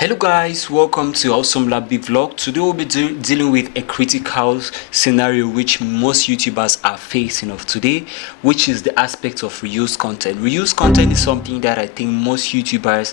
Hello guys, welcome to Awesome Lalpdy vlog. Today we'll be dealing with a critical scenario which most YouTubers are facing of today, which is the aspect of reused content. Reused content is something that I think most YouTubers,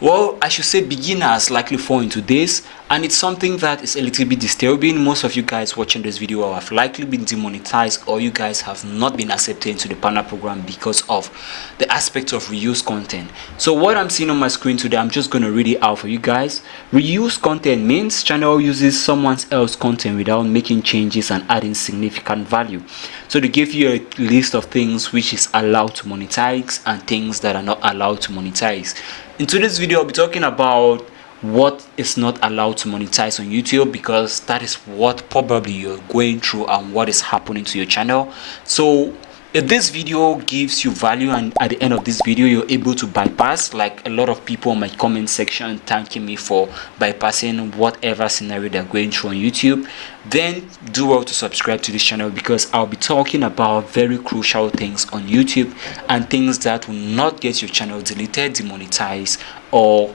well, I should say beginners, likely fall into this, and it's something that is a little bit disturbing. Most of you guys watching this video have likely been demonetized, or you guys have not been accepted into the partner program because of the aspect of reused content. So what I'm seeing on my screen today, I'm just going to read it out for you guys. Reused content means channel uses someone else's content without making changes and adding significant value. So they give you a list of things which is allowed to monetize and things that are not allowed to monetize. In today's video, I'll be talking about what is not allowed to monetize on YouTube, because that is what probably you're going through and what is happening to your channel. So if this video gives you value and at the end of this video you're able to bypass, like a lot of people in my comment section thanking me for bypassing whatever scenario they're going through on YouTube, then do well to subscribe to this channel, because I'll be talking about very crucial things on YouTube and things that will not get your channel deleted, demonetized, or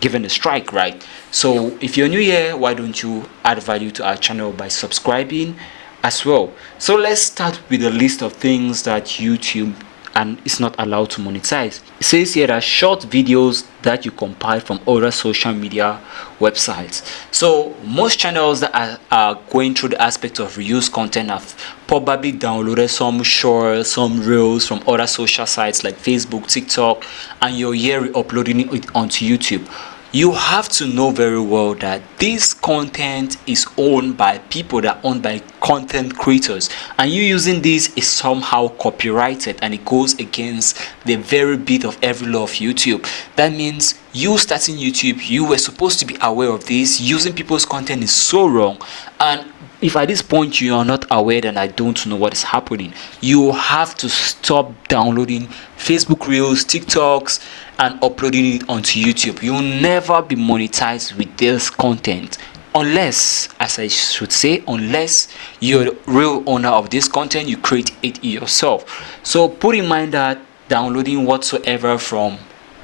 given a strike, right? So if you're new here, why don't you add value to our channel by subscribing as well? So let's start with a list of things that YouTube and it's not allowed to monetize. It says here that short videos that you compile from other social media websites. So most channels that are going through the aspect of reuse content have probably downloaded some shorts, some reels from other social sites like Facebook, TikTok, and you're here re-uploading it onto YouTube. You have to know very well that this content is owned by people that are owned by content creators, and you using this is somehow copyrighted, and it goes against the very bit of every law of YouTube. That means you starting YouTube, you were supposed to be aware of this. Using people's content is so wrong, and if at this point you are not aware, then I don't know what is happening. You have to stop downloading Facebook Reels, TikToks, and uploading it onto YouTube. You'll never be monetized with this content unless, as I should say, unless you're the real owner of this content, you create it yourself. So put in mind that downloading whatsoever from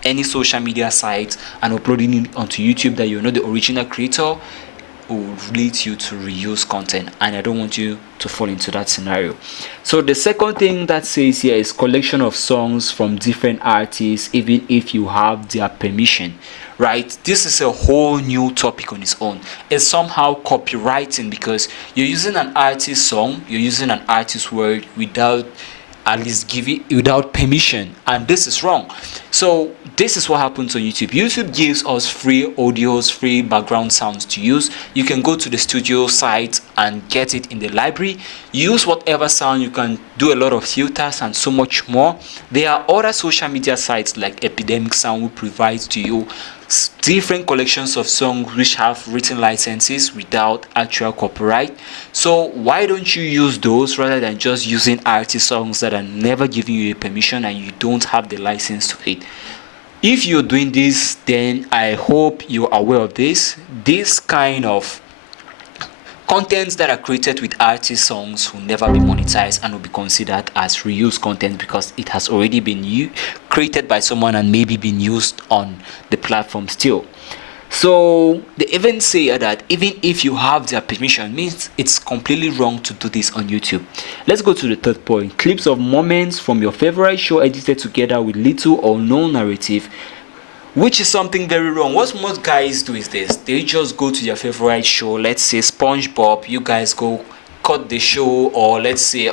any social media site and uploading it onto YouTube that you're not the original creator will lead you to reuse content, and I don't want you to fall into that scenario. So the second thing that says here is collection of songs from different artists, even if you have their permission, right? This is a whole new topic on its own. It's somehow copywriting, because you're using an artist song, you're using an artist word without at least without permission, and this is wrong. So this is what happens on YouTube. YouTube gives us free audios, free background sounds to use. You can go to the studio site and get it in the library. Use whatever sound. You can do a lot of filters and so much more. There are other social media sites like Epidemic Sound who provides to you different collections of songs which have written licenses without actual copyright. So why don't you use those rather than just using artist songs that are never giving you a permission and you don't have the license to it? If you're doing this, then I hope you're aware of this. This kind of contents that are created with artist songs will never be monetized and will be considered as reused content, because it has already been created by someone and maybe been used on the platform still. So they even say that even if you have their permission, means it's completely wrong to do this on YouTube. Let's go to the third point. Clips of moments from your favorite show edited together with little or no narrative, which is something very wrong. What most guys do is this: they just go to their favorite show, let's say SpongeBob, you guys go cut the show, or let's say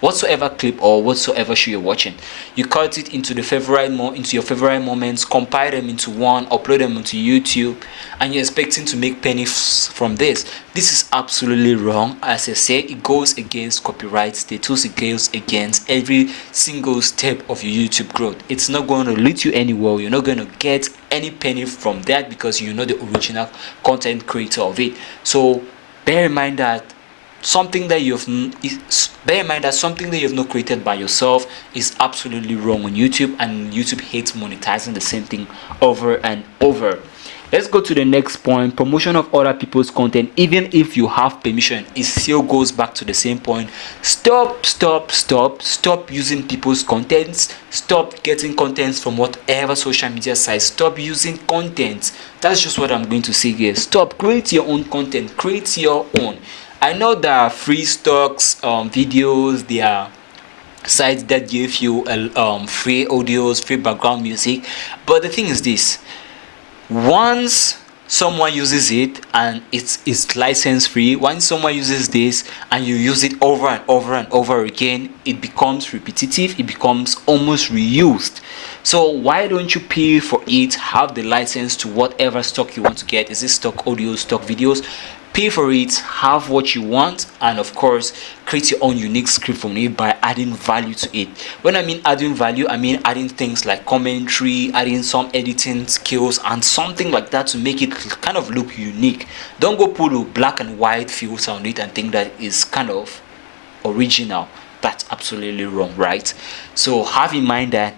whatsoever clip or whatsoever show you're watching, you cut it into into your favorite moments, compile them into one, upload them onto YouTube, and you're expecting to make pennies from this. This is absolutely wrong. As I say, it goes against copyright status, it goes against every single step of your YouTube growth. It's not going to lead you anywhere. You're not going to get any penny from that, because you're not the original content creator of it. So bear in mind that something that you've not created by yourself is absolutely wrong on YouTube, and YouTube hates monetizing the same thing over and over. Let's go to the next point. Promotion of other people's content, even if you have permission, it still goes back to the same point. Stop using people's contents. Stop getting contents from whatever social media site. Stop using content. That's just what I'm going to say here. Stop. Create your own content. Create your own. I know there are free stocks videos. There are sites that give you free audios, free background music, but the thing is this: once someone uses it and it's license free, once someone uses this and you use it over and over and over again, it becomes repetitive, it becomes almost reused. So why don't you pay for it, have the license to whatever stock you want to get? Is it stock audio, stock videos? Pay for it, have what you want, and of course create your own unique script from it by adding value to it. When I mean adding value, I mean adding things like commentary, adding some editing skills and something like that to make it kind of look unique. Don't go put a black and white filter on it and think that is kind of original. That's absolutely wrong, right? So have in mind that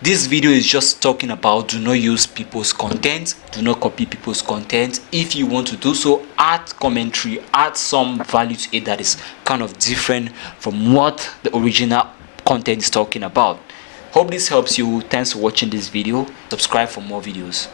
this video is just talking about do not use people's content, do not copy people's content. If you want to do so, add commentary, add some value to it that is kind of different from what the original content is talking about. Hope this helps you. Thanks for watching this video. Subscribe for more videos.